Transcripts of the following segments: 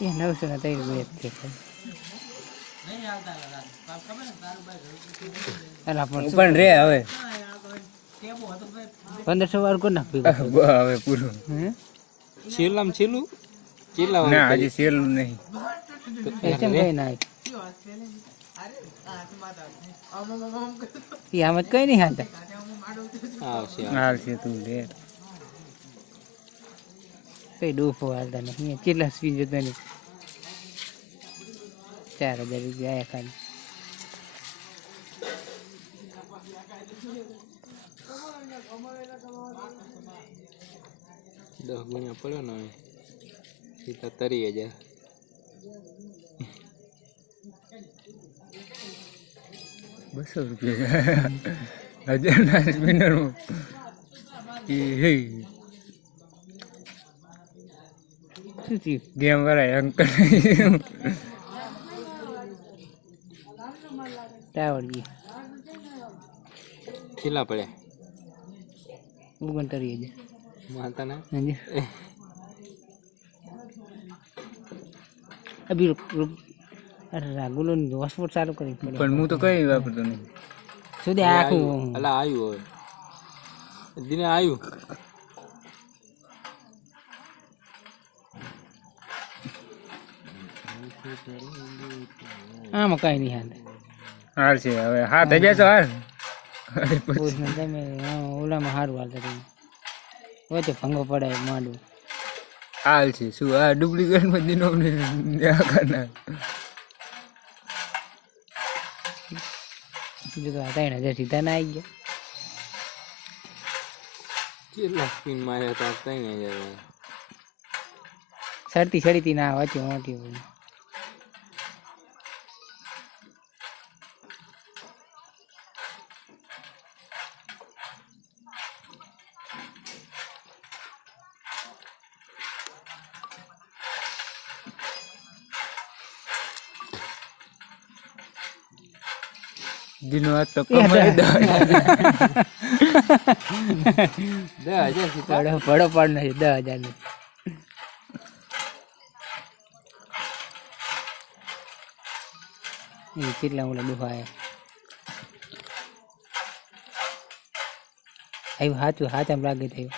એ 900 ના 3 રૂપિયા છે. પણ રે હવે 1500 વાર કોણ નાખ હવે પૂરું. છેલ્લામ છેલ્લું કેટલા ના હજી છેલ્લું નહીં. કેમ કઈ ના આમ જ કઈ નહીં હાલતા. હાલશે તું રે કઈ ડૂફો હાલતા નહીં. કેટલા સ્પીન જતા નહીં. 4000 રૂપિયા આયા ખાલી. દસ ગુણ્યા પડ્યો ને સીધા 30,000. ₹200 1000 ના સ્પિનર ગેમ વાળા અંકલ ટાવડી કેટલા પડ્યા? 39,000 માતા ના અભી રૂપ અરે રાગુલો ની હોસ્પોટ ચાલુ કરી પણ હું તો કઈ વાપરતો નહીં. સુધી આખું અલા આવ્યું હવે દિને આવ્યું. આમાં કઈ નહીં હાલ છે હવે. 7000 તો હાલ તમે ઓલામાં સારું હાલતા તમે વચ્ચે ભંગો પડાય માંડવું હાલ છે. શું આ ડુપ્લિકેટ માં દિનો બીજું તો 3000 સીધા ના આવી ગયા. કેટલા સ્પિન માર્યા હતા? 3000. સડતી ના વચ્ચે મોટી હોય. દિનો આ તો કમાઈ 10,000 પડો પાડ નથી 10,000 ની. એ કેટલા ઓલા દુખાય આવ્યું હાથ આમ લાગે થયું.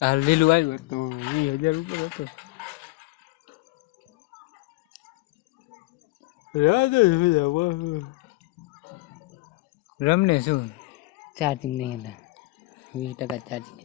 હાલ લીલું આવ્યું તો 20,000 ઉપર હતો. રમને શું ચાર્જિંગ નહીં હતા. 20% ચાર્જિંગ.